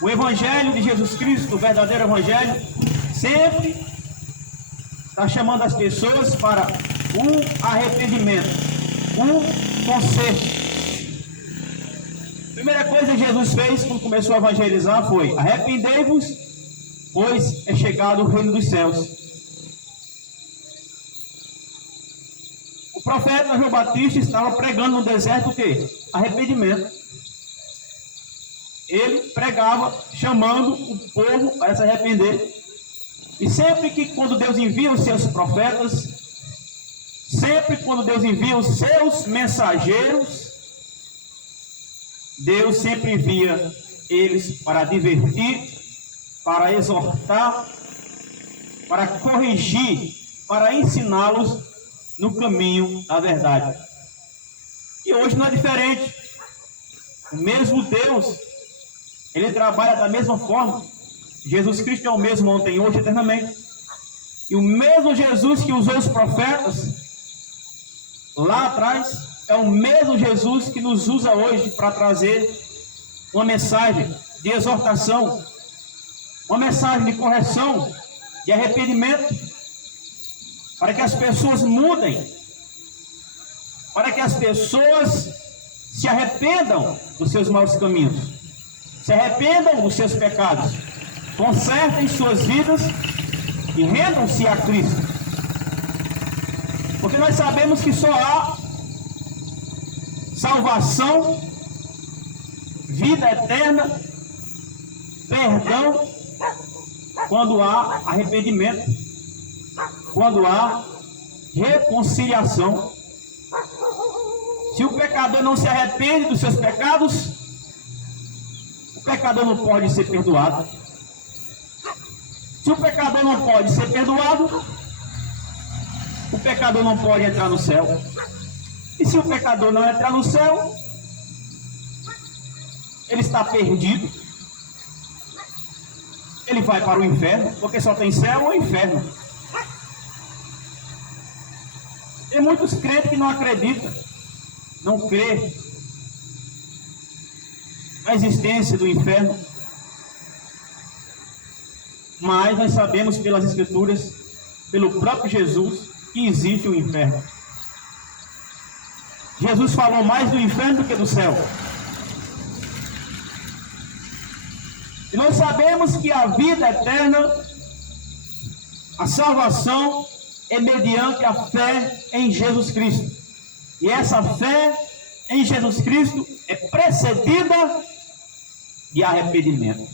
O Evangelho de Jesus Cristo, o verdadeiro Evangelho, sempre está chamando as pessoas para um arrependimento, um conserto. A primeira coisa que Jesus fez quando começou a evangelizar foi: arrependei-vos, pois é chegado o reino dos céus. O profeta João Batista estava pregando no deserto o quê? Arrependimento. Ele pregava chamando o povo a se arrepender. E sempre que quando Deus envia os seus profetas, sempre quando Deus envia os seus mensageiros, Deus sempre envia eles para divertir, para exortar, para corrigir, para ensiná-los no caminho da verdade. E hoje não é diferente. O mesmo Deus, Ele trabalha da mesma forma. Jesus Cristo é o mesmo ontem, hoje, eternamente. E o mesmo Jesus que usou os profetas lá atrás, é o mesmo Jesus que nos usa hoje para trazer uma mensagem de exortação, uma mensagem de correção, de arrependimento, para que as pessoas mudem, para que as pessoas se arrependam dos seus maus caminhos, se arrependam dos seus pecados, consertem suas vidas e rendam-se a Cristo. Porque nós sabemos que só há salvação, vida eterna, perdão, quando há arrependimento, quando há reconciliação. Se o pecador não se arrepende dos seus pecados, o pecador não pode ser perdoado. Se o pecador não pode ser perdoado, o pecador não pode entrar no céu. E se o pecador não entrar no céu, ele está perdido. Ele vai para o inferno, porque só tem céu ou inferno. Tem muitos crentes que não acreditam, não crê na existência do inferno. Mas nós sabemos pelas Escrituras, pelo próprio Jesus, que existe o inferno. Jesus falou mais do inferno do que do céu. E nós sabemos que a vida eterna, a salvação, é mediante a fé em Jesus Cristo. E essa fé em Jesus Cristo é precedida de arrependimento.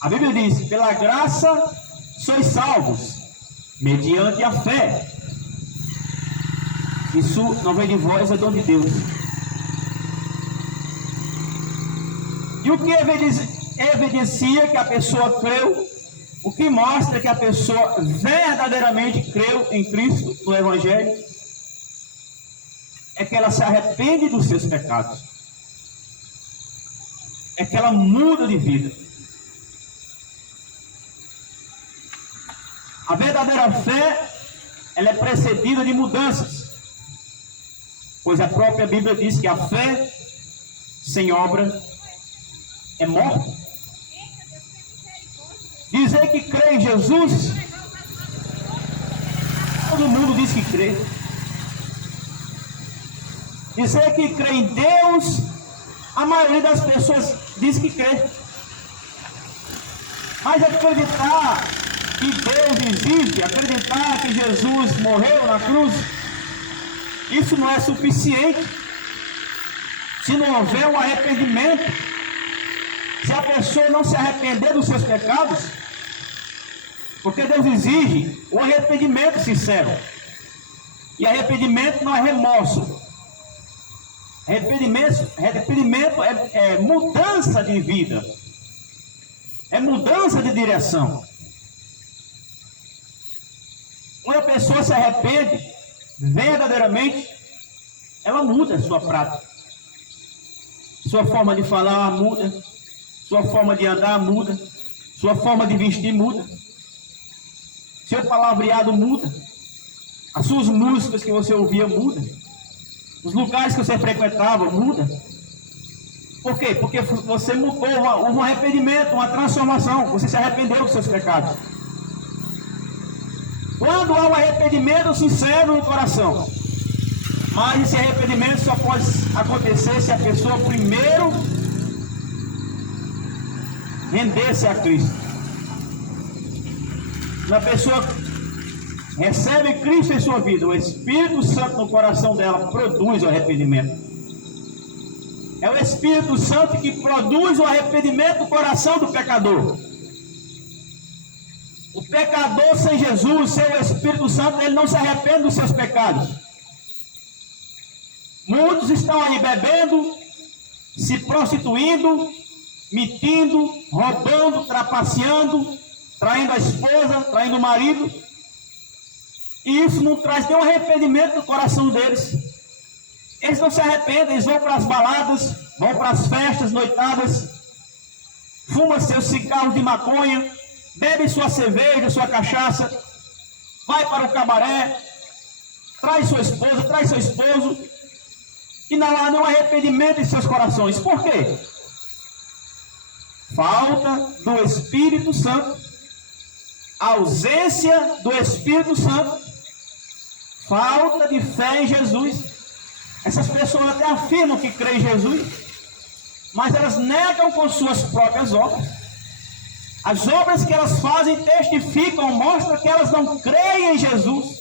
A Bíblia diz: pela graça sois salvos, mediante a fé. Isso não vem de vós, é dom de Deus. E o que evidencia que a pessoa creu, o que mostra que a pessoa verdadeiramente creu em Cristo, no Evangelho, é que ela se arrepende dos seus pecados. É que ela muda de vida. A verdadeira fé, ela é precedida de mudanças. Pois a própria Bíblia diz que a fé sem obra é morta. Dizer que crê em Jesus, todo mundo diz que crê. Dizer que crê em Deus, a maioria das pessoas diz que crê. Mas acreditar que Deus existe, acreditar que Jesus morreu na cruz, isso não é suficiente. Se não houver um arrependimento, se a pessoa não se arrepender dos seus pecados, porque Deus exige o arrependimento sincero. E arrependimento não é remorso. Arrependimento é mudança de vida, é mudança de direção. Quando a pessoa se arrepende verdadeiramente, ela muda a sua prática, sua forma de falar muda, sua forma de andar muda, sua forma de vestir muda, seu palavreado muda, as suas músicas que você ouvia mudam, os lugares que você frequentava mudam. Por quê? Porque você mudou, houve um arrependimento, uma transformação. Você se arrependeu dos seus pecados. Quando há um arrependimento sincero no coração, mas esse arrependimento só pode acontecer se a pessoa primeiro render-se a Cristo. Quando a pessoa recebe Cristo em sua vida, o Espírito Santo no coração dela produz o arrependimento. É o Espírito Santo que produz o arrependimento no coração do pecador. O pecador sem Jesus, sem o Espírito Santo, ele não se arrepende dos seus pecados. Muitos estão aí bebendo, se prostituindo, mentindo, roubando, trapaceando, traindo a esposa, traindo o marido. E isso não traz nenhum arrependimento no coração deles. Eles não se arrependem, eles vão para as baladas, vão para as festas, noitadas, fumam seus cigarros de maconha, bebem sua cerveja, sua cachaça, vai para o cabaré, traz sua esposa, traz seu esposo, e não há nenhum arrependimento em seus corações. Por quê? Falta do Espírito Santo, ausência do Espírito Santo, falta de fé em Jesus. Essas pessoas até afirmam que creem em Jesus, mas elas negam com suas próprias obras. As obras que elas fazem testificam, mostram que elas não creem em Jesus.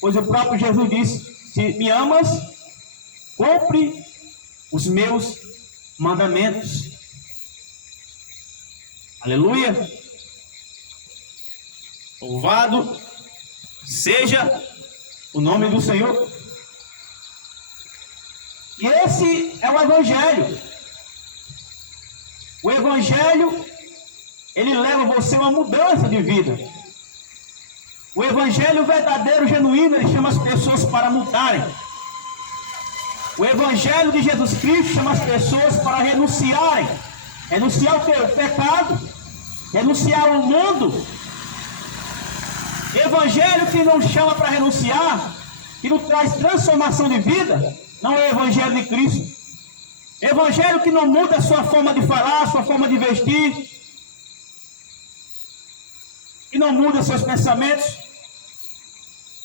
Pois o próprio Jesus disse: se me amas, cumpre os meus mandamentos. Aleluia! Louvado seja o nome do Senhor. E esse é o Evangelho. O Evangelho, ele leva você a uma mudança de vida. O Evangelho verdadeiro, genuíno, ele chama as pessoas para mudarem. O Evangelho de Jesus Cristo chama as pessoas para renunciarem. Renunciar o quê? O pecado. Renunciar o mundo. Evangelho que não chama para renunciar, que não traz transformação de vida, não é o Evangelho de Cristo. Evangelho que não muda a sua forma de falar, a sua forma de vestir, que não muda seus pensamentos,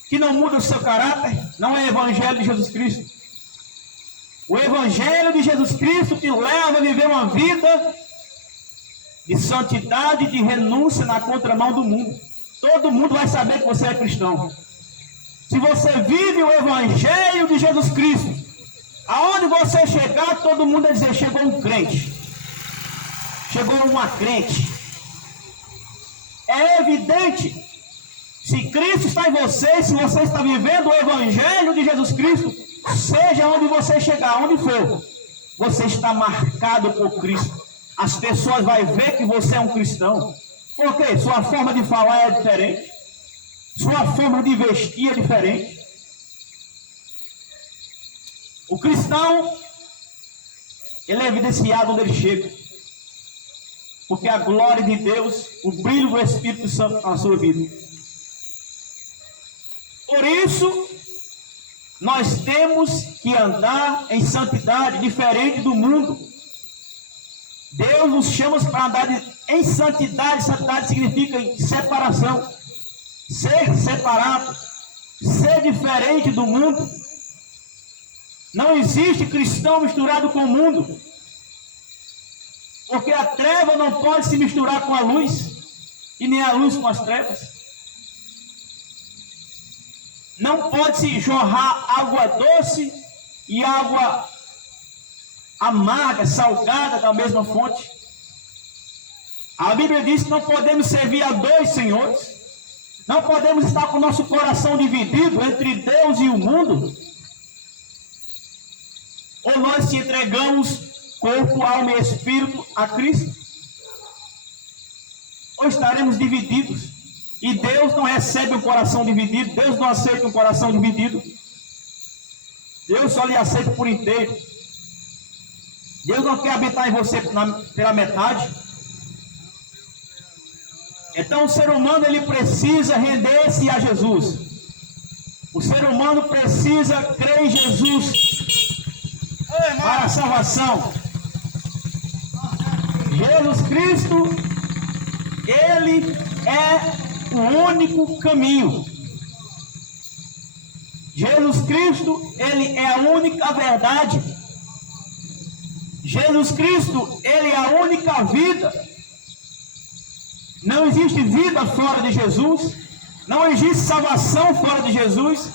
que não muda o seu caráter, não é o Evangelho de Jesus Cristo. O Evangelho de Jesus Cristo te leva a viver uma vida de santidade, de renúncia na contramão do mundo. Todo mundo vai saber que você é cristão. Se você vive o Evangelho de Jesus Cristo, aonde você chegar, todo mundo vai dizer: chegou um crente, chegou uma crente. É evidente, se Cristo está em você, se você está vivendo o Evangelho de Jesus Cristo, seja onde você chegar, onde for, você está marcado por Cristo. As pessoas vão ver que você é um cristão. Por quê? Sua forma de falar é diferente, sua forma de vestir é diferente. O cristão, ele é evidenciado onde ele chega, porque a glória de Deus, o brilho do Espírito Santo na sua vida. Por isso, nós temos que andar em santidade, diferente do mundo. Deus nos chama para andar em santidade. Santidade significa separação, ser separado, ser diferente do mundo. Não existe cristão misturado com o mundo, porque a treva não pode se misturar com a luz, e nem a luz com as trevas. Não pode se jorrar água doce e água amarga, salgada da mesma fonte. A Bíblia diz que não podemos servir a dois senhores. Não podemos estar com o nosso coração dividido entre Deus e o mundo. Ou nós se entregamos corpo, alma e espírito a Cristo, ou estaremos divididos. E Deus não recebe um coração dividido. Deus não aceita um coração dividido. Deus só lhe aceita por inteiro. Deus não quer habitar em você pela metade. Então o ser humano, ele precisa render-se a Jesus. O ser humano precisa crer em Jesus para a salvação. Cristo, Ele é o único caminho. Jesus Cristo, Ele é a única verdade. Jesus Cristo, Ele é a única vida. Não existe vida fora de Jesus. Não existe salvação fora de Jesus.